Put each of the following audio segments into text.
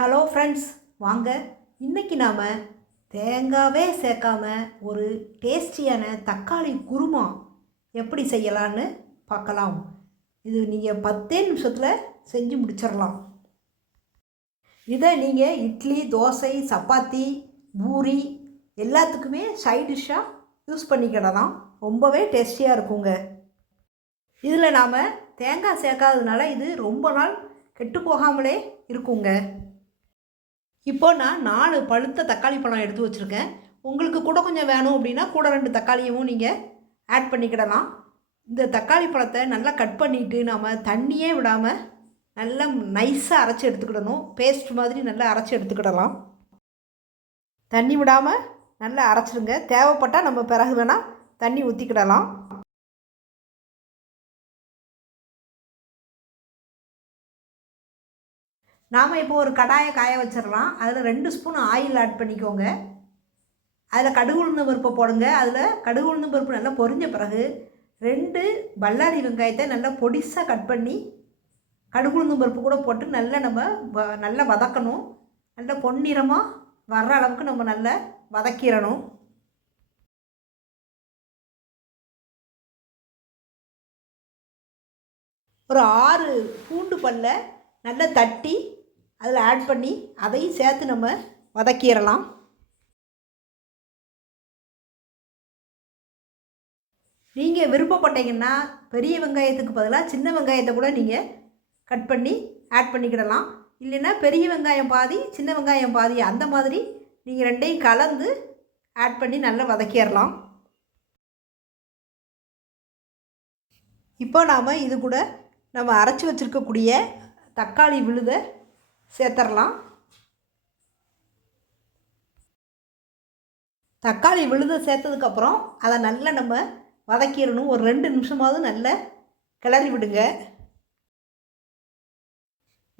Hello friends வாங்க. இன்றைக்கி நாம் தேங்காவே சேர்க்காம ஒரு டேஸ்டியான தக்காளி குருமா எப்படி செய்யலான்னு பார்க்கலாம். இது நீங்கள் பத்தே நிமிஷத்தில் செஞ்சு முடிச்சிடலாம் இதை நீங்கள் இட்லி தோசை சப்பாத்தி பூரி எல்லாத்துக்குமே சைட் டிஷ்ஷாக யூஸ் பண்ணிக்கிடலாம் ரொம்பவே டேஸ்டியாக இருக்குங்க. இதில் நாம் தேங்காய் சேர்க்காததுனால இது ரொம்ப நாள் கெட்டு போகாமலே இருக்குங்க. இப்போ நான் நாலு பழுத்த தக்காளி பழம் எடுத்து வச்சுருக்கேன். உங்களுக்கு கூட கொஞ்சம் வேணும் அப்படின்னா கூட ரெண்டு தக்காளியும் நீங்கள் ஆட் பண்ணிக்கிடலாம். இந்த தக்காளி பழத்தை நல்லா கட் பண்ணிவிட்டு நம்ம தண்ணியே விடாமல் நல்லா நைஸாக அரைச்சி எடுத்துக்கிடணும். பேஸ்ட் மாதிரி நல்லா அரைச்சி எடுத்துக்கிடலாம். தண்ணி விடாமல் நல்லா அரைச்சிடுங்க தேவைப்பட்டால் நம்ம பிறகு வேணால் தண்ணி ஊற்றிக்கிடலாம் நாம் இப்போ ஒரு கடாயை காய வச்சிடலாம். அதில் ரெண்டு ஸ்பூன் ஆயில் ஆட் பண்ணிக்கோங்க. அதில் கடுகு உளுந்து பருப்பை போடுங்க. அதில் கடுகு உளுந்து பருப்பு நல்லா பொரிஞ்ச பிறகு ரெண்டு பல்லாரி வெங்காயத்தை நல்லா பொடிசாக கட் பண்ணி கடுகு உளுந்து பருப்பு கூட போட்டு நல்லா நம்ம வ நல்லா வதக்கணும். நல்லா பொன்னிறமாக வர்ற அளவுக்கு நம்ம நல்லா வதக்கிடணும். ஒரு ஆறு பூண்டு பல்ல நல்லா தட்டி அதில் ஆட் பண்ணி அதையும் சேர்த்து நம்ம வதக்கிடலாம். நீங்கள் விருப்பப்பட்டீங்கன்னா பெரிய வெங்காயத்துக்கு பதிலாக சின்ன வெங்காயத்தை கூட நீங்கள் கட் பண்ணி ஆட் பண்ணிக்கிடலாம். இல்லைன்னா பெரிய வெங்காயம் பாதி சின்ன வெங்காயம் பாதி அந்த மாதிரி நீங்கள் ரெண்டையும் கலந்து ஆட் பண்ணி நல்லா வதக்கிடலாம். இப்போ நாம் இது கூட நம்ம அரைச்சி வச்சுருக்கக்கூடிய தக்காளி விழுதை சேர்த்துடலாம் தக்காளி விழுத சேர்த்ததுக்கப்புறம் அதை நல்லா நம்ம வதக்கிடணும். ஒரு ரெண்டு நிமிஷமாவது நல்லா கிளறி விடுங்க.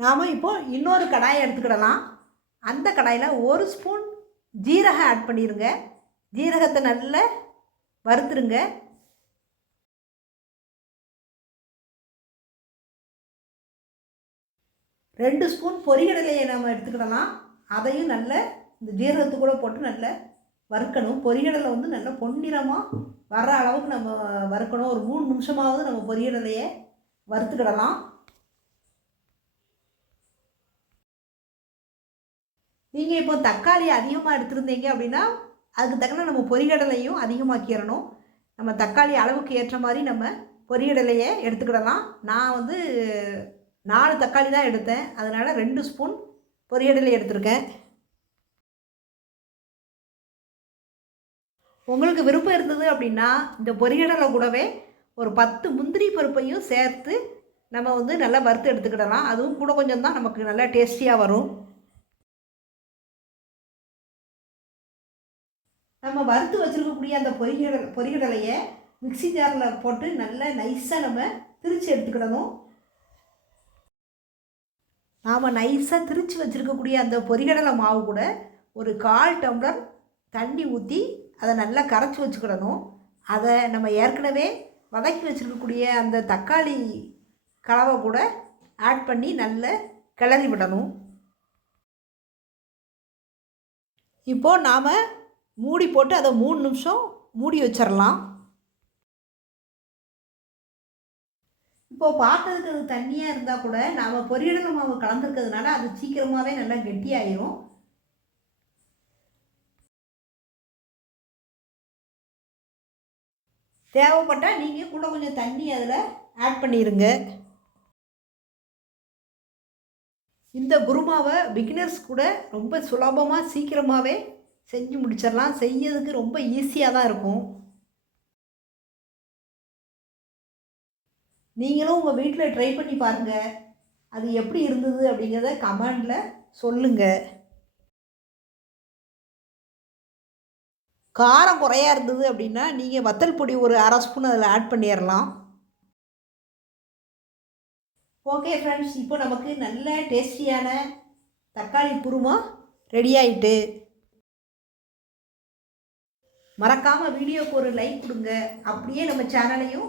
நாம் இப்போ இன்னொரு கடாயை எடுத்துக்கிடலாம். அந்த கடாயில் ஒரு ஸ்பூன் ஜீரகம் ஆட் பண்ணிடுங்க ஜீரகத்தை நல்லா வறுத்துருங்க. ரெண்டு ஸ்பூன் பொரிகடலையை நம்ம எடுத்துக்கிடலாம். அதையும் நல்ல இந்த ஜீரகத்து கூட போட்டு நல்ல வறுக்கணும். பொரிகடலை வந்து நல்ல பொன்னிறமாக வர்ற அளவுக்கு நம்ம வறுக்கணும். ஒரு மூணு நிமிஷமாவது நம்ம பொரிகடலையை வறுத்துக்கிடலாம். நீங்கள் இப்போ தக்காளி அதிகமாக எடுத்துருந்தீங்க அப்படின்னா அதுக்கு தக்கன நம்ம பொரிகடலையும் அதிகமாக்கிடணும். நம்ம தக்காளி அளவுக்கு ஏற்ற மாதிரி நம்ம பொரிகடலையை எடுத்துக்கிடலாம். நான் வந்து நாலு தக்காளி தான் எடுத்தேன். அதனால் ரெண்டு ஸ்பூன் பொரியடலை எடுத்திருக்கேன். உங்களுக்கு விருப்பம் இருந்தது அப்படின்னா இந்த பொரியடலை கூடவே ஒரு பத்து முந்திரி பருப்பையும் சேர்த்து நம்ம வந்து நல்லா வறுத்து எடுத்துக்கிடலாம். அதுவும் கூட கொஞ்சம் தான் நமக்கு நல்லா டேஸ்டியாக வரும். நம்ம வறுத்து வச்சுருக்கக்கூடிய அந்த பொரிகடல் பொரிகடலையை மிக்சி ஜாரில் போட்டு நல்லா நைஸாக நம்ம திரித்து எடுத்துக்கிடணும். நாம் நைஸாக திரித்து வச்சுருக்கக்கூடிய அந்த பொரிகடலை மாவு கூட ஒரு கால் டம்ளர் தண்ணி ஊற்றி அதை நல்லா கரைச்சி வச்சுக்கிடணும். அதை நம்ம ஏற்கனவே வதக்கி வச்சுருக்கக்கூடிய அந்த தக்காளி கலவை கூட ஆட் பண்ணி நல்ல கிளறி விடணும். இப்போது நாம் மூடி போட்டு அதை மூணு நிமிஷம் மூடி வச்சிடலாம் இப்போது பார்த்ததுக்கு அது தண்ணியாக இருந்தால் கூட நாம் பொரியடலை மாவு கலந்துருக்கிறதுனால அது சீக்கிரமாகவே நல்லா கெட்டியாயிரும். தேவைப்பட்டால் நீங்கள் கூட கொஞ்சம் தண்ணி அதில் ஆட் பண்ணிடுங்க இந்த குருமாவை பிகினர்ஸ் கூட ரொம்ப சுலபமாக சீக்கிரமாகவே செஞ்சு முடிச்சிடலாம் செய்யறதுக்கு ரொம்ப ஈஸியாக தான் இருக்கும். நீங்களும் உங்கள் வீட்டில் ட்ரை பண்ணி பாருங்கள் அது எப்படி இருந்தது அப்படிங்கிறத கமெண்டில் சொல்லுங்கள் காரம் குறையா இருந்தது அப்படின்னா நீங்கள் வத்தல் பொடி ஒரு அரை ஸ்பூன் அதில் ஆட் பண்ணிடலாம் ஓகே ஃப்ரெண்ட்ஸ் இப்போ நமக்கு நல்ல டேஸ்டியான தக்காளி குருமா ரெடி ஆயிட்டு. மறக்காமல் வீடியோக்கு ஒரு லைக் கொடுங்க. அப்படியே நம்ம சேனலையும்